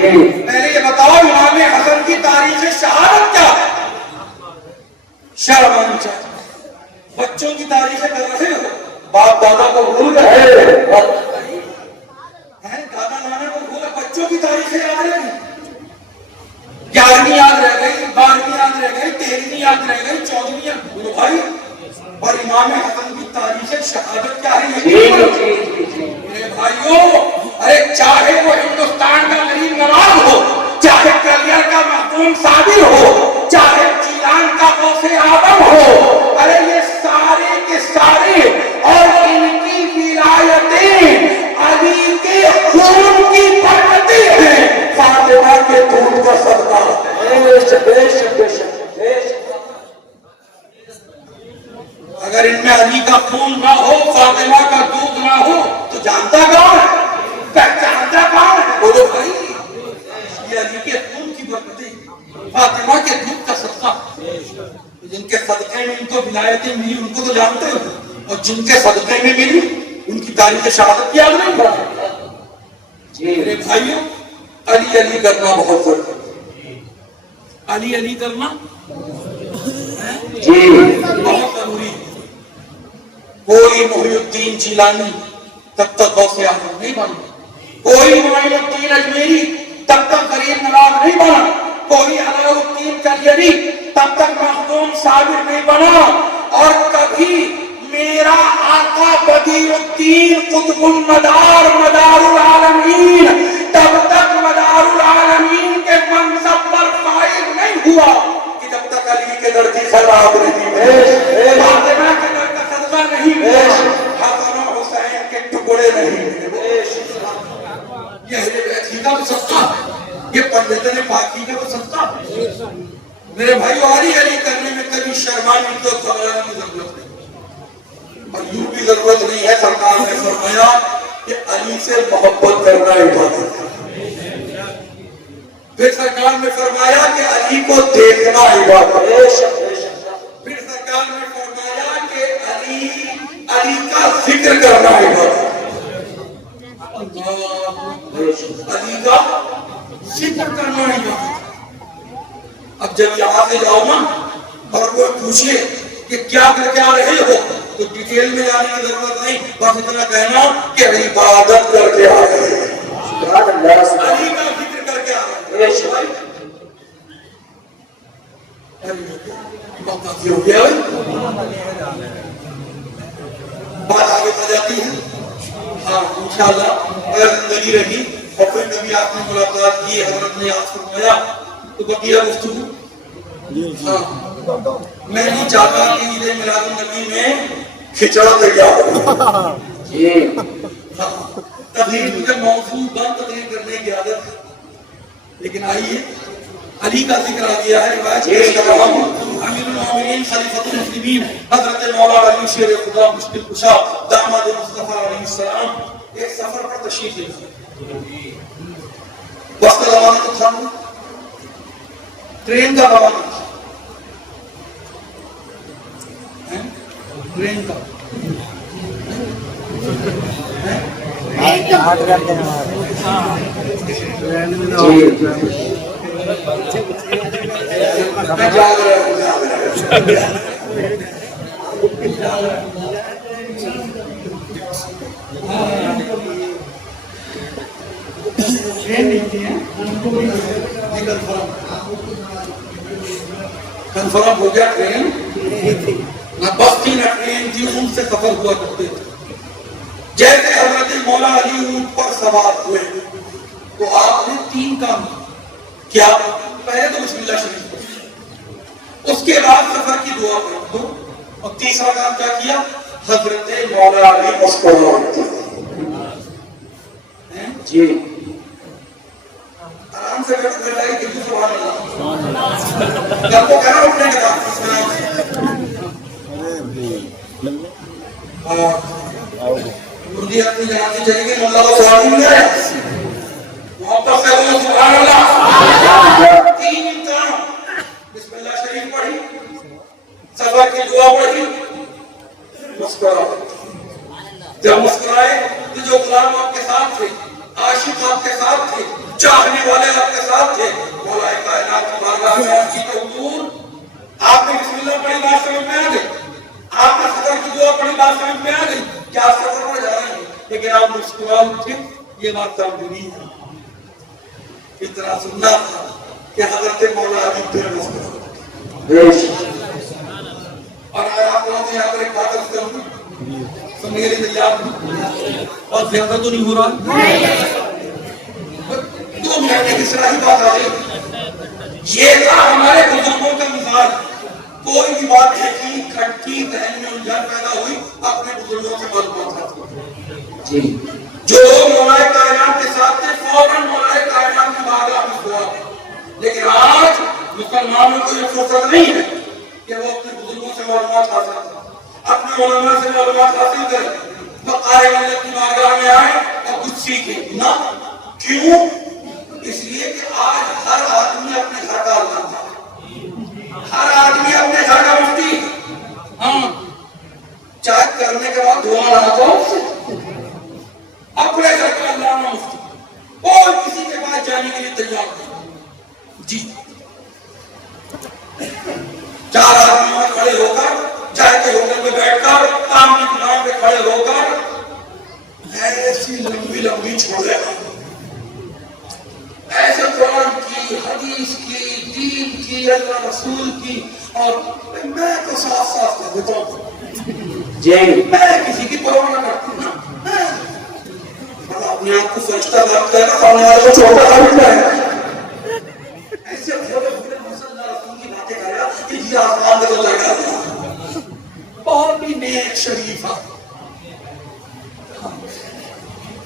پہلے یہ بتاؤ امام حسن کی تاریخ شہادت کیا ہے؟ شرم آنی چاہیے. بچوں کی تاریخیں کر رہے ہو، باپ دادا کو بھول گئے، دادا نانا کو بھول، بچوں کی تاریخیں یاد رہی. 11ویں یاد رہ گئی، 12ویں یاد رہ گئی، 13ویں یاد رہ گئی، 14ویں یاد بھولو بھائی. اور امام حسن کی تاریخ شہادت کیا ہے؟ میرے بھائیوں، ارے چاہے وہ ہندوستان کا غریب نواز ہو، چاہے کلیر کا مخدوم صابر ہو، چاہے چیلان کا غوث اعظم ہو، ارے یہ سارے کے سارے اور ان کی ولایتیں علی کے خون کی برکتیں ہیں، فاطمہ کے دودھ کا صدقہ. اگر ان میں علی کا خون نہ ہو، فاطمہ کا دودھ نہ ہو، تو جانتا کون ہے؟ پہچانتا کون ہے؟ بولو بھائی، یہ علی کے خون کی برکتیں، فاطمہ کے دودھ کا صدقہ. جن کے صدقے میں ان کو ولایتیں ملی ان کو تو جانتے ہو، اور جن کے صدقے میں ملی ان کی تاریخ شہادت یاد نہیں پڑا. میرے بھائیوں، علی علی کرنا بہت ضروری ہے. علی علی کرنا بہت ضروری ہے. کوئی محی الدین جیلانی تب تک غوث اعظم نہیں بنا، کوئی معین الدین اجمیری تب تک غریب نواز نہیں بنا، کوئی علاء الدین کلیری تب تک مخدوم صابر نہیں بنا، اور کبھی میرا آقا بدیع الدین قطب المدار مدار العالمین تب تک مدار العالمین کے منصب پر فائز نہیں ہوا کہ جب تک علی کے در کی خراب نہیں ہے، فاطمہ کے در کا صدقہ نہیں ہے، حسن و حسین کے ٹکڑے نہیں ہے. یہ اہل بیت ہی کا تو صدقہ ہے، یہ پنڈتوں نے پاکی کا تو صدقہ ہے. میرے بھائی، علی علی کرنے میں کبھی شرمانے کی اور گھبرانے کی ضرورت نہیں، اور یوں بھی ضرورت نہیں ہے. سرکار نے فرمایا کہ علی سے محبت کرنا عبادت ہے. پھر سرکار نے فرمایا کہ علی کو دیکھنا عبادت ہے. پھر سرکار نے فرمایا کہ علی کا ذکر کرنا عبادت ہے. علی کا ذکر کرنا عبادت ہے. اب جب یہاں سے جاؤ نا اور کوئی پوچھے کہ کیا کر کے آ رہے ہو، تو ڈیٹیل میں جانے کی ضرورت نہیں، بس اتنا کہنا کہ عبادت کر کے آ رہے ہیں، علی کا ذکر کر کے آ رہے ہیں. بات ہو گیا، بات آگے بڑھ جاتی ہے. ہاں انشاءاللہ اگر زندگی رہی اور پھر کبھی آپ نے ملاقات کی، حضرت نے آپ فرمایا تو بقیہ گفتگو. میں نہیں چاہتا کہ عید میلاد النبی میں کھچڑا تیار ہو. تقریر مجھے موضوع بند تقریر کرنے کی عادت ہے، لیکن آئیے علی کا ذکر آ گیا ہے. روایت پیش کر رہا ہوں. امیر المومنین خلیفۃ المسلمین حضرت مولا علی شیر خدا مشکل کشا داماد مصطفیٰ علیہ السلام ایک سفر پر تشریف لے گئے. وقت روانہ تھا، ٹرین کا روانہ تھا، ٹرین کا کنفرم ہو گیا. ٹرین نہ بس تھی نہ ٹرین تھی، اونٹ سے سفر ہوا کرتے تھے. جیسے حضرت مولا علی اونٹ پر سوار ہوئے تو آپ نے 3 کام کیا. پہلے تو بسم اللہ شریف پڑھی، اس کے بعد سفر کی دعا پڑھ دو، اور تیسرا کام کیا کیا؟ حضرت مولا علی مسکرا جی آرام سے کر لائے کہ سبحان اللہ. جب کو کہنا اٹھنے کے بعد مردی اپنی جناب سے چلے گی، اللہ کو سبحان اللہ، محبت سے بولو سبحان اللہ. 3 کام، بسم اللہ شریف پڑھی، سفر کی دعا پڑھی، مسکرا. جب مسکرائے تو جو غلام آپ کے ساتھ تھے، عاشق آپ کے ساتھ تھے، چاہنے والے آپ کے ساتھ تھے. مولا کائنات کی بارگاہ میں عرض کی کہ حضور آپ نے بسم اللہ پڑھی بات سمجھ میں آ گئی, آپ نے سفر کی دعا پڑھی بات سمجھ میں آ گئی, کیا سفر میں جا رہے ہیں, لیکن آپ مسکرا اٹھے, یہ بات سمجھ نہیں ہے. اتنا سننا تھا کہ حضرت مولا علی پھر مسکرا اور آپ لوگوں نے یہاں پر ایک بات عرض کروں سننے کے لیے تیار اور زیادہ تو نہیں ہو رہا, 2 مہینے کی صلاحی بات آ رہی. یہ تھا ہمارے بزرگوں کا مثال. کوئی بھی بات ہے کہ کھٹی ذہن میں الجھن پیدا ہوئی, اپنے بزرگوں سے معلومات حاصل. جو مولا کائنات کے ساتھ تھے فوراً مولا کائنات کی بارگاہ میں ہوا. لیکن آج مسلمانوں کو یہ فرصت نہیں ہے کہ وہ اپنے بزرگوں سے معلومات حاصل کریں, اپنے علماء سے معلومات حاصل کریں, بقائے ملت کی بارگاہ میں آئیں اور کچھ سیکھیں. نہ کیوں؟ اس لیے کہ آج ہر آدمی اپنے گھر کا علامہ ہے, ہر آدمی اپنے گھر کا مفتی. ہاں, چائے کرنے کے بعد دعا نہ دو, اپنے گھر کا علامہ مفتی, اور کسی کے پاس جانے کے لیے تیار نہیں. جی 4 آدمی کھڑے ہو کر, چائے کے ہوٹل میں بیٹھ کر, کام کی دکان پہ کھڑے ہو کر ایسی لمبی لمبی چھوڑے, ایسے قرآن کی, حدیث کی, دین کی, اللہ رسول کی, اور میں تو صاف صاف کر دیتا ہوں میں کسی کی پرواہ نہ کرتا ہوں. اپنے آپ کو فرشتہ بات کرنا, سامنے والے کو چھوٹا سمجھتا ہے, ایسے بھولے بھولے اللہ رسول کی باتیں کر رہا کہ جی آسمان میں تو لگا بہت ہی نیک شریف,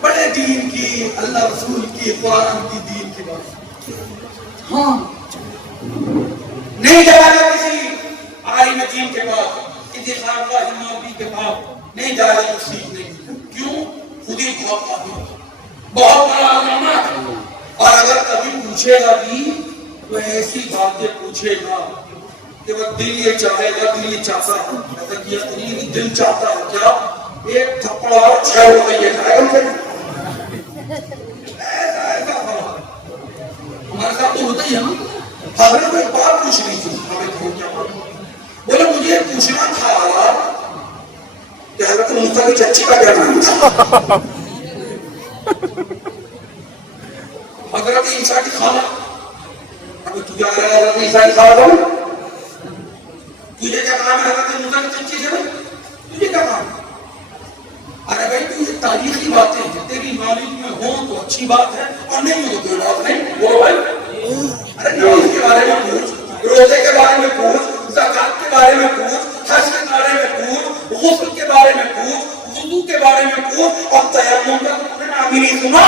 بڑے دین کی, اللہ رسول کی, قرآن کی, دین کی بات. ہاں, نہیں جایا گا کسی عالم دین کے پاس, کسی خانقاہ مولوی کے پاس, نہیں جایا گا سیکھنے. کیوں؟ خود ہی بہت بڑا علامہ ہے, اور اگر کبھی پوچھے گا بھی تو ایسی باتیں پوچھے گا کہ وہ دل یہ چاہے گا, دل یہ چاہتا ہے, ایسا کیا دل چاہتا ہے کیا, ایک تھپڑ اور 6 روپے کھائے گا. ہمارے ساتھ تو ہوتا ہی ہے نا. حضرت کو ایک بات پوچھ رہی تھی, بولے مجھے پوچھنا تھا کہ حضرت موسیٰ کی چچی کا کیا نام تھا. حضرت عیسیٰ کی خالہ, ابھی تجھے آ رہا ہے حضرت عیسیٰ کی خالہ, تجھے کیا کام ہے حضرت موسیٰ کی چچی سے, تجھے کیا کام ہے. ارے بھائی تو یہ تاریخی باتیں ہیں, تیری نالج میں ہوں تو اچھی بات ہے, اور نہیں ہو تو کوئی بات نہیں. بولو بھائی, ارے نماز کے بارے میں پوچھ, روزے کے بارے میں پوچھ, زکات کے بارے میں پوچھ, حج کے بارے میں پوچھ, غسل کے بارے میں پوچھ, وضو کے بارے میں پوچھ, اور تیمم کا تو تم نے نام ہی نہیں سنا.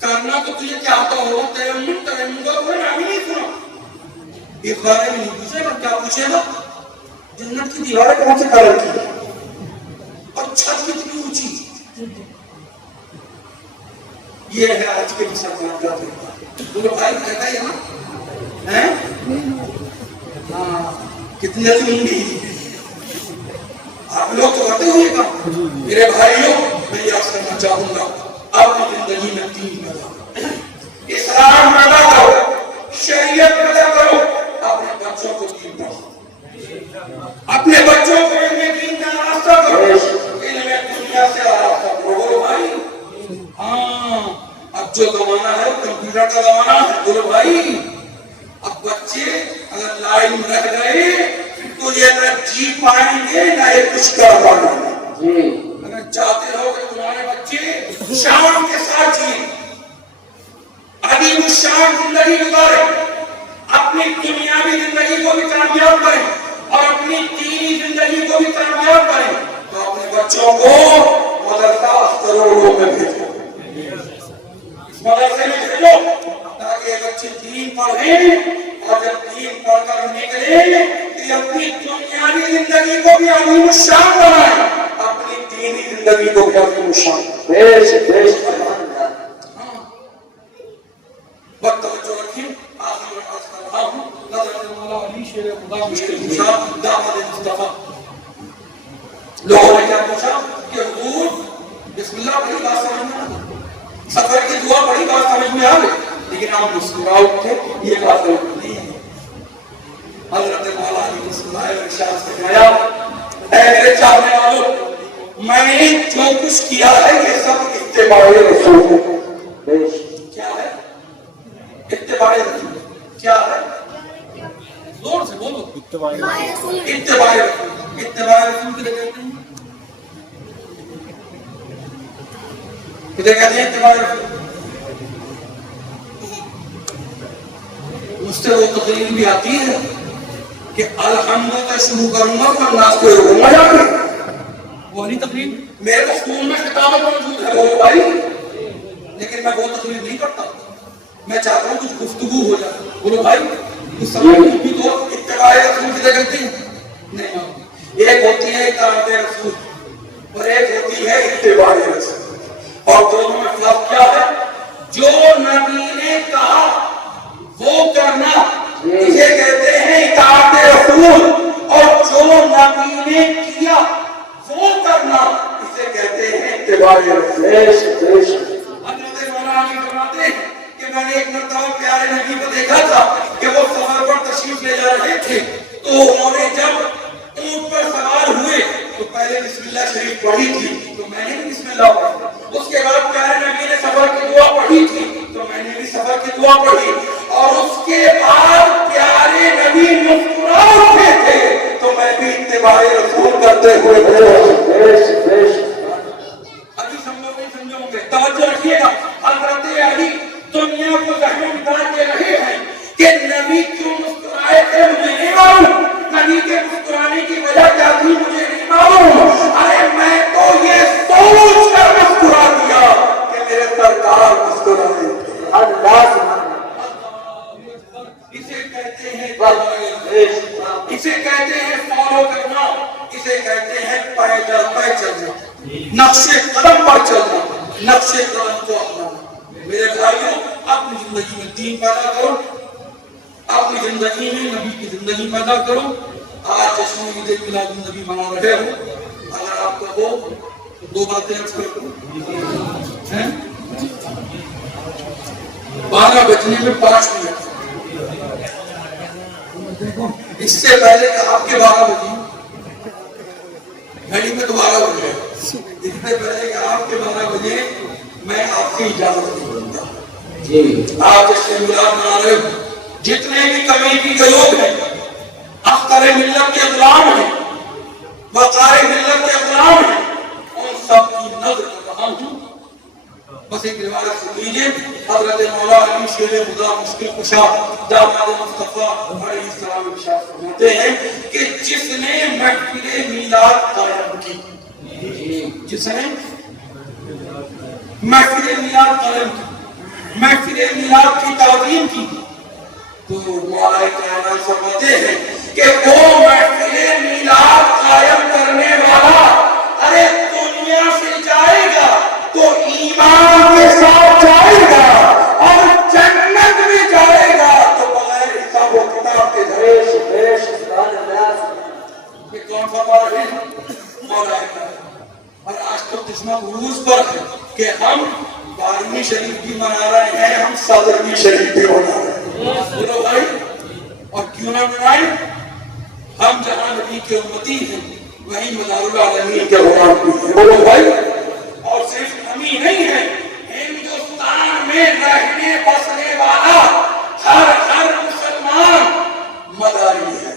کرنا تو تجھے کیا آتا ہو, تیمم کا تم نے نام ہی نہیں سنا. اس بارے میں نہیں پوچھے گا, کیا پوچھے گا, جنت کی دیواریں کون سے کلر کی ہے, اور چھت کتنی اونچی. یہ ہے آج کے مسلمان کا طریقہ. بولو بھائی کہتا ہی ہے نا, ہاں کتنی اچھی. آپ لوگ تو کرتے ہوئے کام. میرے بھائیوں, میں یہ عرض کرنا چاہوں گا, اپنی زندگی میں 3 پیدا, اسلام پیدا کرو, شریعت پیدا کرو, اپنے بچوں کو دین پڑھاؤ, اپنے بچوں کو علم دین کا راستہ کرو, علم دنیا سے راستہ کرو. بولو بھائی, ہاں اب جو زمانہ ہے کمپیوٹر کا زمانہ ہے. بولو بھائی, اب بچے اگر لائن میں رہ گئے تو یہ نہ جی پائیں گے نہ یہ کچھ کر پائیں گے. اگر چاہتے ہو کہ تمہارے بچے شان کے ساتھ جیئیں, عظیم الشان زندگی گزارے, اپنی دنیاوی زندگی کو بھی کامیاب کریں اور اپنی دینی زندگی کو بھی کامیاب کریں, تو اپنے بچوں کو مدرسہ کروڑوں میں بھیجو, اس مدرسے میں بھیجو, تاکہ یہ بچے دین پڑھیں, اور جب دین پڑھ کر نکلیں تو اپنی دنیاوی زندگی کو بھی عظیم الشان بنائیں, اپنی دینی زندگی کو بھی عظیم الشان بنائیں. وقت توجہ رکھیں, آخر میں عرض کر رہا ہوں, حضرت مولا علی شیر خدا مشکل کشا داماد مصطفیٰ, لوگوں نے کیا پوچھا کہ حضور بسم اللہ پڑھی بات سمجھنا, سفر کی دعا بڑی بات سمجھ میں آ گئی، لیکن آپ مسکرا اٹھے، یہ بات نہیں ہے۔ حضرت مولا علی مسکرائے اور ارشاد فرمایا، اے میرے چاہنے والوں، میں نے جو کچھ کیا ہے یہ سب اتباع رسول ہے۔ کیا ہے؟ اتباع رسول کیا ہے؟ زور سے بولو۔ اتباع رسول۔ اتباع رسول، اتباع رسول کدھر کہتے ہیں؟ کدھر کہتے ہیں اتباع رسول؟ اس سے وہ تقریر بھی آتی ہے کہ الحمد کا شروع کروں گا اور ناس کو روکوں گا جا کے، وہ نہیں تقریر میرے اسکول میں کتابیں موجود ہے وہ بھائی، لیکن میں وہ تقریر نہیں کرتا، میں چاہتا ہوں کچھ گفتگو ہو جائے۔ بولو بھائی اس سمجھ بھی تو اتباع رسول کی جگہ کرتے ہیں نہیں، ایک ہوتی ہے اطاعت رسول اور ایک ہوتی ہے اتباع رسول، اور دونوں میں فرق کیا ہے؟ جو نبی نے کہا وہ کرنا اسے کہتے ہیں اطاعت رسول، اور جو نبی نے کیا وہ کرنا اسے کہتے ہیں اتباع رسول۔ حضرت مولا علی فرماتے ہیں کہ میں نے ایک مرتبہ پیارے نبی کو دیکھا تھا کہ وہ سفر پر تشریف لے جا رہے تھے، تو انہوں نے جب اونٹ پر سوار ہوئے تو پہلے بسم اللہ شریف پڑھی تھی تو میں نے بھی بسم اللہ پڑھی، اس کے بعد پیارے نبی نے سفر کی دعا پڑھی تھی تو میں نے بھی سفر کی دعا پڑھی، اور اس کے بعد پیارے نبی مسکرا اٹھے تھے تو میں بھی اتباع رسول کرتے ہوئے ابھی سمجھو نہیں سمجھو گے، توجہ رکھیے گا۔ حضرت علی دنیا کو ذہن میں دے رہے ہیں کہ نبی کیوں مسکرائے تھے مجھے نہیں معلوم، نبی کے مسکرانے کی وجہ کیا تھی مجھے نہیں معلوم، ارے میں تو یہ سوچ کر مسکرا دیا کہ میرے سرکار مسکرائے تھے۔ اللہ اسے کہتے ہیں اسے کہتے ہیں فالو کرنا، اسے کہتے ہیں پے در پے چلنا، نقش قدم پر چلنا، نقش قدم کو اپنانا۔ میرے بھائیوں اپنی زندگی میں دین پیدا کرو، اپنی زندگی میں نبی کی زندگی پیدا کرو۔ آج جشن عید میلاد النبی منا رہے ہو، اگر آپ کو ہو دو باتیں عرض کر دوں، 12 بجنے میں 5 منٹ، اس سے پہلے کہ آپ کے 12 بجے گھڑی میں تو 12 بج گئے، اس سے پہلے کہ آپ کے 12 بجے میں آپ کی اجازت نہیں دوں گا۔ آپ جشن میلاد منا رہے ہو، جتنے بھی کمیٹی کے لوگ ہیں، اختر ملت کے غلام ہیں، وقار ملت کے غلام ہیں، ان سب کی نظر کر رہا ہوں۔ بس ایک روایت سن لیجیے، حضرت مولا علی شیر خدا مشکل کشا داماد مصطفیٰ علیہ السلام ارشاد فرماتے ہیں کہ جس نے محفل میلاد قائم کی، جس نے محفل میلاد قائم کی، محفل میلاد کی تعظیم کی، تو مولا کائنات فرماتے ہیں کہ وہ محفل میلاد قائم کرنے والا ارے دنیا سے جائے گا تو ایمان کے ساتھ جائے گا، اور جنت میں جائے گا تو بغیر حساب و کتاب کے دھریش یہ کون فرما رہے ہیں؟ مولا کائنات۔ اور آج تو قسمت عروج پر ہے کہ ہم 12ویں شریف بھی منا رہے ہیں، ہم 17ویں شریف بھی منا رہے ہیں۔ بولو بھائی، اور کیوں نہ منائیں؟ ہم جہاں نبی کے امتی ہیں وہیں مدار العالمین کے غلام بھی ہیں۔ بولو بھائی، اور صرف ہم ہی نہیں ہیں، ہندوستان میں رہنے بسنے والا ہر مسلمان مداری ہے۔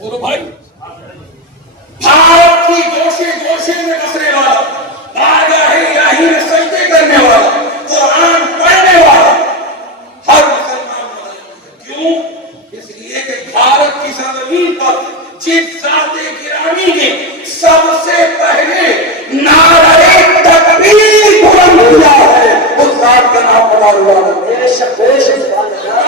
بولو بھائی، بھارت کی گوشے گوشے میں بسنے والا، بارگاہ الہی میں سجدے کرنے والا، قرآن پڑھنے والا ہر مسلمان مداری ہے۔ کیوں؟ اس لیے کہ بھارت کی سرزمین پر جس ذات گرامی نے سب سے پہلے نعرہ تکبیر بلند کیا ہے اس ذات کا نام مدار العالمین ہے۔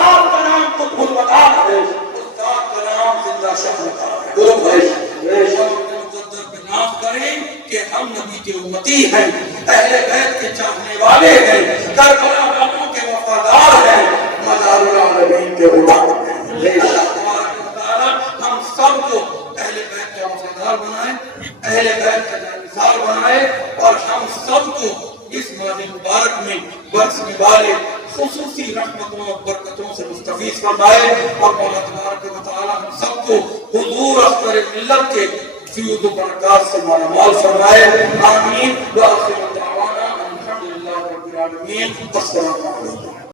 آپ کا نام قطب الوطا ہے، اس ذات کا نام زندہ شاہ ہے۔ بولو بھائی، مقدر پہ نام کریں کہ ہم نبی کے امتی ہیں، اہل بیت کے چاہنے والے ہیں، کربلا والوں کے وفادار ہیں، مدار العالمین کے غلام ہیں۔ اللہ تبارک و تعالی ہم سب کو اہل بیت کا وفادار بنائے، اہل بیت کا جانثار بنائے، اور ہم سب کو اس ماہ مبارک میں برسنے والے خصوصی رحمتوں اور برکتوں سے مستفیض فرمائے اور مولا تبارک و تعالی ہم سب کو حضور اختر ملت کے فیوض و برکات سے مالا مال فرمائے آمین وآخر دعوانا الحمدللہ رب العالمین السلام علیکم